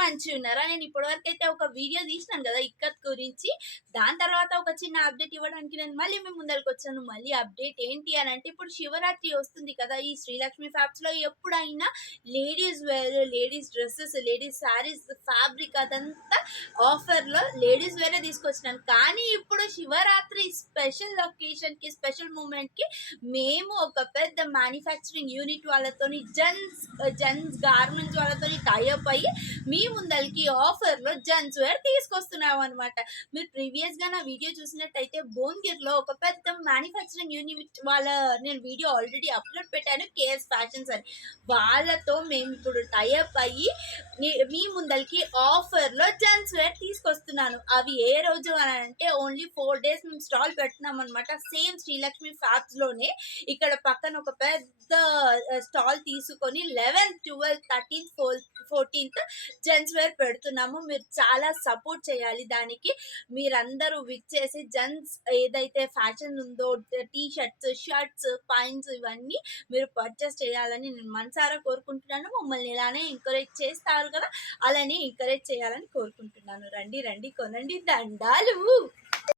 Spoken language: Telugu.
మంచిగున్నారా? నేను ఇప్పటివరకు అయితే ఒక వీడియో తీసినాను కదా ఇక్కత్ గురించి. దాని తర్వాత ఒక చిన్న అప్డేట్ ఇవ్వడానికి నేను మళ్ళీ మీ ముందరికొచ్చాను. మళ్ళీ అప్డేట్ ఏంటి అనంటే, ఇప్పుడు శివరాత్రి వస్తుంది కదా! ఈ శ్రీలక్ష్మి ఫ్యాబ్స్‌లో ఎప్పుడైనా ladies wear, ladies dresses, ladies sarees fabric అదంతా ఆఫర్‌లో లేడీస్ వేరే తీసుకొచ్చినాను. కానీ ఇప్పుడు శివరాత్రి స్పెషల్ ఒకేషన్‌కి, స్పెషల్ మూమెంట్‌కి మేము ఒక పెద్ద మ్యానుఫ్యాక్చరింగ్ యూనిట్ వాళ్ళతోని జెంట్స్ గార్మెంట్స్ వాళ్ళతోని టై అప్ అయ్యి మీ ముందరికి ఆఫర్‌లో జెంట్స్ వేర్ తీసుకొస్తున్నాం అనమాట. మీరు ప్రీవియస్‌గా నా వీడియో చూసినట్టయితే భువనగిరిలో ఒక పెద్ద మ్యానుఫ్యాక్చరింగ్ యూనిట్ నేను వీడియో ఆల్రెడీ అప్‌లోడ్ పెట్టాను, కేఎస్ ఫ్యాషన్స్ అని. వాళ్ళతో మేము ఇప్పుడు టై అప్ అయ్యి మీ ముందరికి ఆఫర్‌లో జెంట్స్ వేర్ తీసుకొస్తున్నాను. అవి ఏ రోజు అనంటే ఓన్లీ 4 డేస్ మేము స్టాల్ పెడుతున్నామనమాట. సేమ్ శ్రీలక్ష్మి ఫ్యాబ్స్‌లోనే ఇక్కడ పక్కన ఒక పెద్ద స్టాల్ తీసుకొని 11, 12, 13, 14th జెంట్స్ వేర్ పెడుతున్నాము. మీరు చాలా సపోర్ట్ చేయాలి దానికి. మీరందరూ విచ్చేసి జెంట్స్ ఏదైతే ఫ్యాషన్ ఉందో టీ షర్ట్స్, షర్ట్స్, పైన్స్ ఇవన్నీ మీరు పర్చేస్ చేయాలని నేను మనసారా కోరుకుంటున్నాను. మమ్మల్ని ఇలానే ఎంకరేజ్ చేస్తారు కదా! అలానే ఎంకరేజ్ చేయాలని కోరుకుంటున్నాను. రండి, రండి కొనండి. దండాలు.